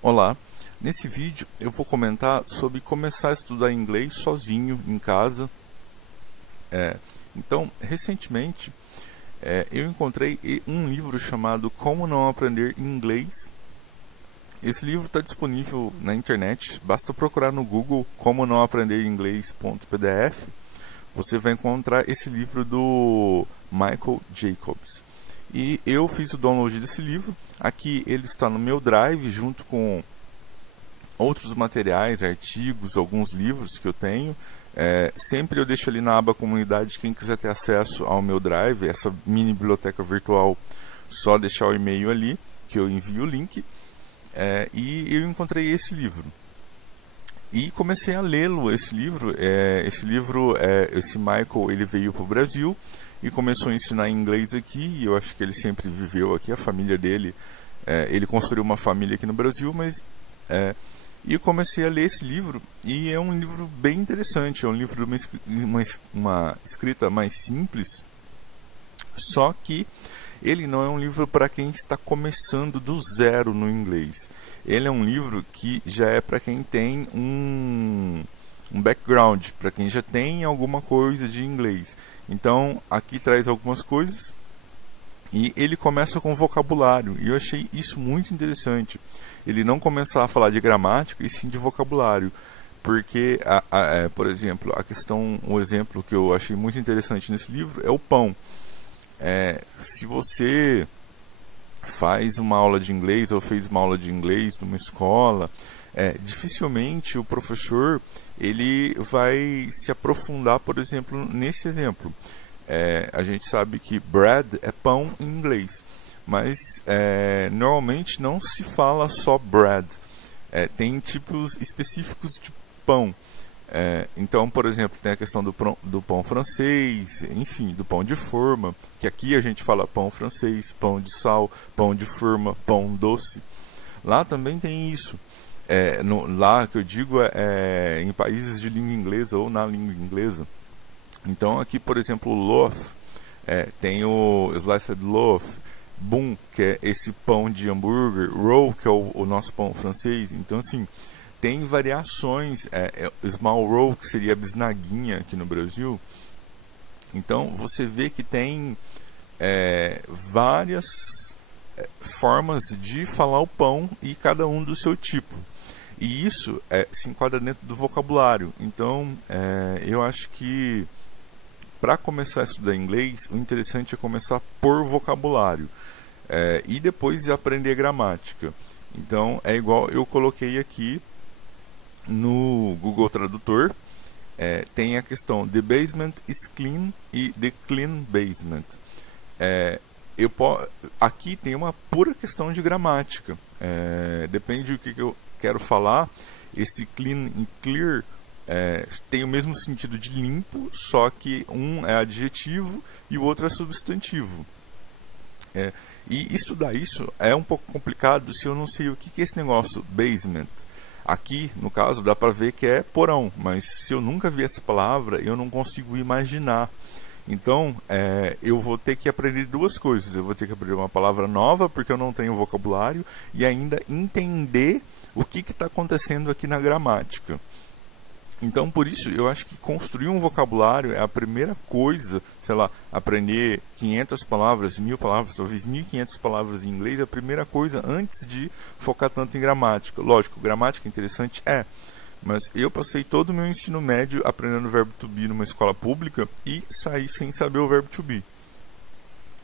Olá, nesse vídeo eu vou comentar sobre começar a estudar inglês sozinho em casa. Então, recentemente eu encontrei um livro chamado Como Não Aprender Inglês. Esse livro está disponível na internet, basta procurar no Google Como Não Aprender Inglês.pdf. Você vai encontrar esse livro do Michael Jacobs. E eu fiz o download desse livro. Aqui ele está no meu Drive junto com outros materiais, artigos, alguns livros que eu tenho. Sempre eu deixo ali na aba comunidade, quem quiser ter acesso ao meu Drive, essa mini biblioteca virtual, só deixar o e-mail ali, que eu envio o link. E eu encontrei esse livro. E comecei a lê-lo, esse livro. Esse Michael, ele veio para o Brasil e começou a ensinar inglês aqui. Eu acho que ele sempre viveu aqui, a família dele. Ele construiu uma família aqui no Brasil, mas... E eu comecei a ler esse livro, e é um livro bem interessante. É um livro de uma escrita mais simples, só que ele não é um livro para quem está começando do zero no inglês. Ele é um livro que já é para quem tem um background, para quem já tem alguma coisa de inglês. Então, aqui traz algumas coisas. E ele começa com vocabulário, e eu achei isso muito interessante. Ele não começar a falar de gramática, e sim de vocabulário. Porque, por exemplo, um exemplo que eu achei muito interessante nesse livro é o pão. Se você faz uma aula de inglês, ou fez uma aula de inglês numa escola, dificilmente o professor ele vai se aprofundar, por exemplo, nesse exemplo. A gente sabe que bread é pão em inglês, mas normalmente não se fala só bread. Tem tipos específicos de pão. Então, por exemplo, tem a questão do pão francês, enfim, do pão de forma, que aqui a gente fala pão francês, pão de sal, pão de forma, pão doce. Lá também tem isso. Lá que eu digo em países de língua inglesa ou na língua inglesa. Então aqui, por exemplo, loaf, tem o sliced loaf, bun, que é esse pão de hambúrguer, roll, que é o nosso pão francês. Então, assim, tem variações, small roll, que seria a bisnaguinha aqui no Brasil. Então, você vê que tem várias formas de falar o pão, e cada um do seu tipo. E isso se enquadra dentro do vocabulário. Então, eu acho que para começar a estudar inglês, o interessante é começar por vocabulário e depois aprender gramática. Então, é igual eu coloquei aqui no Google Tradutor. Tem a questão the basement is clean e the clean basement. Aqui tem uma pura questão de gramática. Depende do que eu quero falar. Esse clean e clear tem o mesmo sentido de limpo, só que um é adjetivo e o outro é substantivo. E estudar isso é um pouco complicado se eu não sei o que é esse negócio basement. Aqui, no caso, dá para ver que é porão, mas se eu nunca vi essa palavra, eu não consigo imaginar. Então, eu vou ter que aprender duas coisas. Eu vou ter que aprender uma palavra nova, porque eu não tenho vocabulário, e ainda entender o que está acontecendo aqui na gramática. Então, por isso, eu acho que construir um vocabulário é a primeira coisa. Sei lá, aprender 500 palavras, 1000 palavras, talvez 1500 palavras em inglês é a primeira coisa antes de focar tanto em gramática. Lógico, gramática é interessante, mas eu passei todo o meu ensino médio aprendendo o verbo to be numa escola pública e saí sem saber o verbo to be.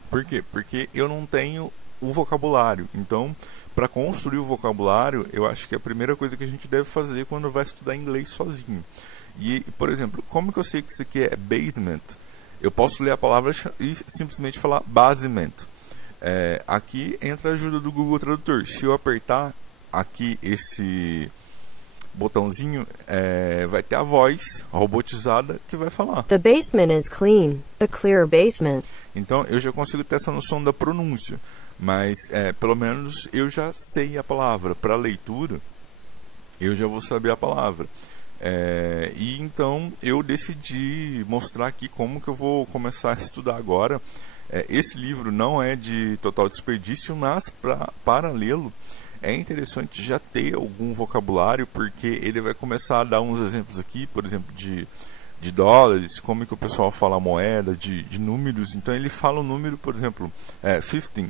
Por quê? Porque eu não tenho o vocabulário. Então, para construir o vocabulário, eu acho que é a primeira coisa que a gente deve fazer quando vai estudar inglês sozinho. E, por exemplo, como que eu sei que isso aqui é basement? Eu posso ler a palavra e simplesmente falar basement. Aqui entra a ajuda do Google Tradutor. Se eu apertar aqui esse botãozinho, vai ter a voz robotizada que vai falar. The basement is clean. A clear basement. Então eu já consigo ter essa noção da pronúncia, mas pelo menos eu já sei a palavra. Para leitura, eu já vou saber a palavra. E então eu decidi mostrar aqui como que eu vou começar a estudar agora. Esse livro não é de total desperdício, mas para lê-lo é interessante já ter algum vocabulário, porque ele vai começar a dar uns exemplos aqui, por exemplo, de dólares, como que o pessoal fala moeda, de números. Então ele fala o número, por exemplo, 15.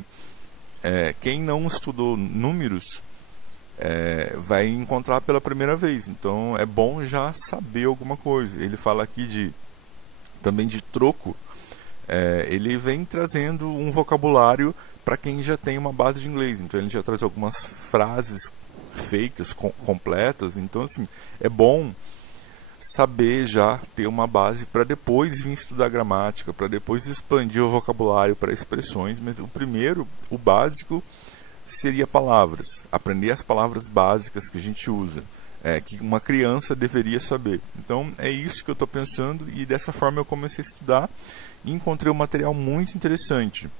Quem não estudou números vai encontrar pela primeira vez. Então é bom já saber alguma coisa. Ele fala aqui também de troco. Ele vem trazendo um vocabulário para quem já tem uma base de inglês. Então ele já traz algumas frases feitas, completas. Então assim, é bom saber já ter uma base para depois vir estudar gramática, para depois expandir o vocabulário para expressões. Mas o básico seria palavras, aprender as palavras básicas que a gente usa, que uma criança deveria saber. Então é isso que eu estou pensando, e dessa forma eu comecei a estudar e encontrei um material muito interessante,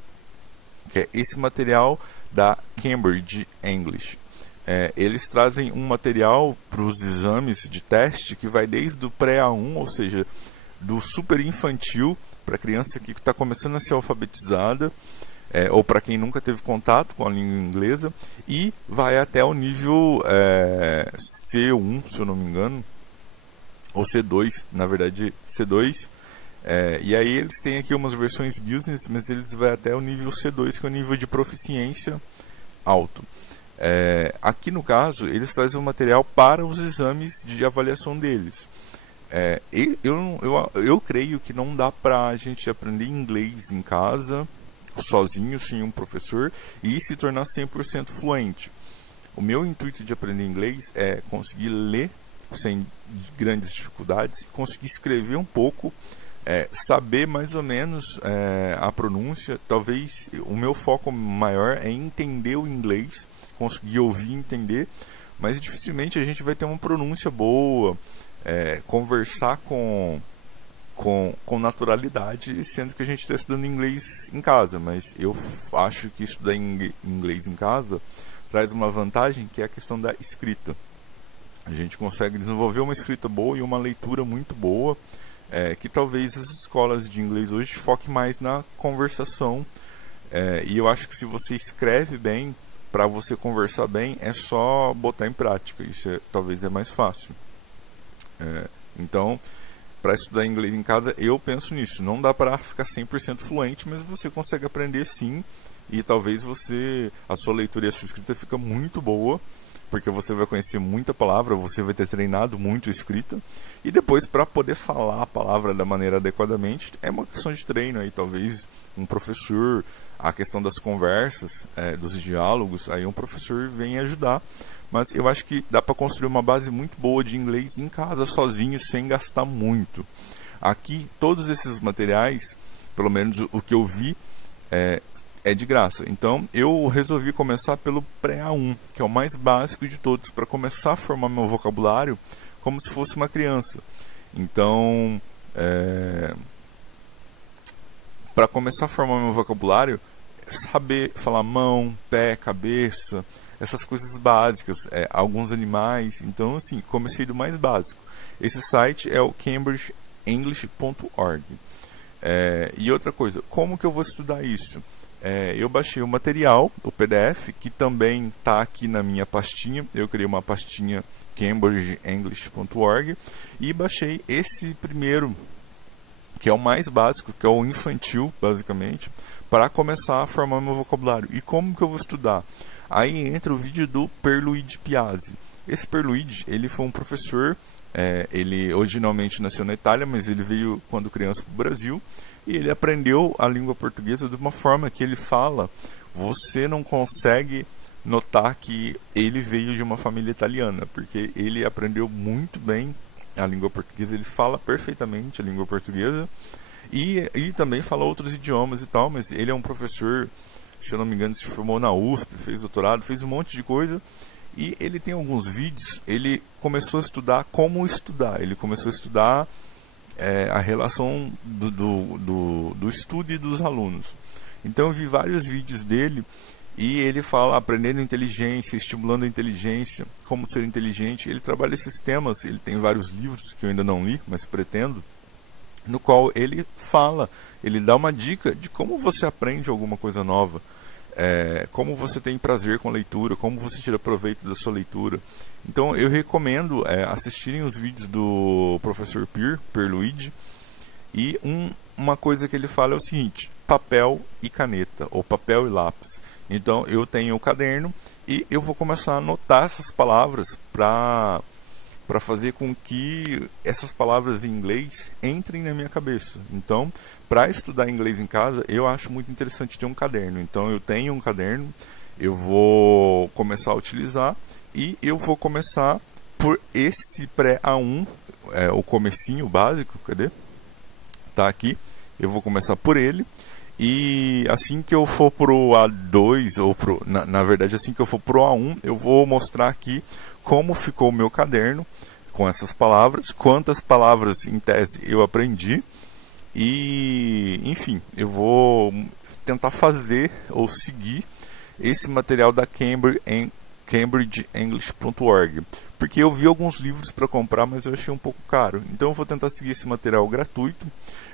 que é esse material da Cambridge English. Eles trazem um material para os exames de teste que vai desde o pré-A1, ou seja, do super infantil, para a criança que está começando a ser alfabetizada, ou para quem nunca teve contato com a língua inglesa, e vai até o nível C1, se eu não me engano, ou C2, na verdade C2. E aí eles têm aqui umas versões business, mas eles vão até o nível C2, que é o nível de proficiência alto. Aqui no caso, eles trazem o material para os exames de avaliação deles. Eu creio que não dá para a gente aprender inglês em casa, sozinho, sem um professor, e se tornar 100% fluente. O meu intuito de aprender inglês é conseguir ler sem grandes dificuldades, conseguir escrever um pouco, saber mais ou menos a pronúncia. Talvez o meu foco maior é entender o inglês, conseguir ouvir e entender, mas dificilmente a gente vai ter uma pronúncia boa, conversar com naturalidade, sendo que a gente está estudando inglês em casa. Mas eu acho que estudar inglês em casa traz uma vantagem, que é a questão da escrita. A gente consegue desenvolver uma escrita boa e uma leitura muito boa, que talvez as escolas de inglês hoje foquem mais na conversação, e eu acho que se você escreve bem, para você conversar bem, é só botar em prática. Isso talvez é mais fácil. Então, para estudar inglês em casa, eu penso nisso. Não dá para ficar 100% fluente, mas você consegue aprender sim, e talvez a sua leitura e a sua escrita fica muito boa, porque você vai conhecer muita palavra, você vai ter treinado muito a escrita, e depois, para poder falar a palavra da maneira adequadamente, é uma questão de treino aí. Talvez um professor, a questão das conversas, dos diálogos, aí um professor vem ajudar. Mas eu acho que dá para construir uma base muito boa de inglês em casa, sozinho, sem gastar muito. Aqui, todos esses materiais, pelo menos o que eu vi, é de graça. Então, eu resolvi começar pelo pré-A1, que é o mais básico de todos, para começar a formar meu vocabulário como se fosse uma criança. Então, para começar a formar meu vocabulário, saber falar mão, pé, cabeça, essas coisas básicas, alguns animais. Então, assim, comecei do mais básico. Esse site é o cambridgeenglish.org. E outra coisa, como que eu vou estudar isso? Eu baixei o material, o PDF, que também está aqui na minha pastinha. Eu criei uma pastinha cambridgeenglish.org e baixei esse primeiro, que é o mais básico, que é o infantil, basicamente, para começar a formar meu vocabulário. E como que eu vou estudar? Aí entra o vídeo do Pierluigi Piazzi. Esse Pierluigi, ele foi um professor, ele originalmente nasceu na Itália, mas ele veio quando criança para o Brasil, e ele aprendeu a língua portuguesa de uma forma que ele fala, você não consegue notar que ele veio de uma família italiana, porque ele aprendeu muito bem a língua portuguesa, ele fala perfeitamente a língua portuguesa, e também fala outros idiomas e tal, mas ele é um professor, se eu não me engano, se formou na USP, fez doutorado, fez um monte de coisa, e ele tem alguns vídeos. Ele começou a estudar como estudar, ele começou a estudar a relação do estudo e dos alunos. Então eu vi vários vídeos dele, e ele fala aprendendo inteligência, estimulando a inteligência, como ser inteligente. Ele trabalha esses temas, ele tem vários livros que eu ainda não li, mas pretendo, no qual ele fala, ele dá uma dica de como você aprende alguma coisa nova. como você tem prazer com a leitura, como você tira proveito da sua leitura. Então eu recomendo assistirem os vídeos do professor Pierluigi, e uma coisa que ele fala é o seguinte: papel e caneta, ou papel e lápis. Então eu tenho o caderno e eu vou começar a anotar essas palavras para fazer com que essas palavras em inglês entrem na minha cabeça. Então, para estudar inglês em casa, eu acho muito interessante ter um caderno. Então, eu tenho um caderno, eu vou começar a utilizar, e eu vou começar por esse pré-A1, o comecinho básico, cadê? Tá aqui, eu vou começar por ele. E assim que eu for pro A2, ou na verdade assim que eu for pro A1, eu vou mostrar aqui como ficou o meu caderno com essas palavras, quantas palavras em tese eu aprendi, e enfim, eu vou tentar fazer ou seguir esse material da CambridgeEnglish.org, porque eu vi alguns livros para comprar, mas eu achei um pouco caro. Então eu vou tentar seguir esse material gratuito,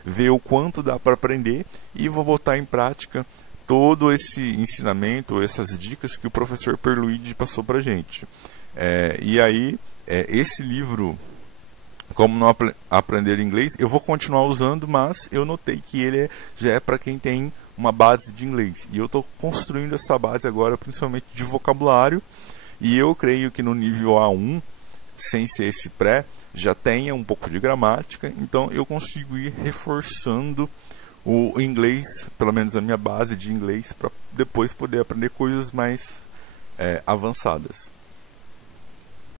ver o quanto dá para aprender, e vou botar em prática todo esse ensinamento, essas dicas que o professor Pierluigi passou para gente. E aí, esse livro, Como Não Aprender Inglês, eu vou continuar usando, mas eu notei que ele já é para quem tem uma base de inglês. E eu estou construindo essa base agora, principalmente de vocabulário. E eu creio que no nível A1, sem ser esse pré, já tenha um pouco de gramática. Então eu consigo ir reforçando o inglês, pelo menos a minha base de inglês, para depois poder aprender coisas mais avançadas.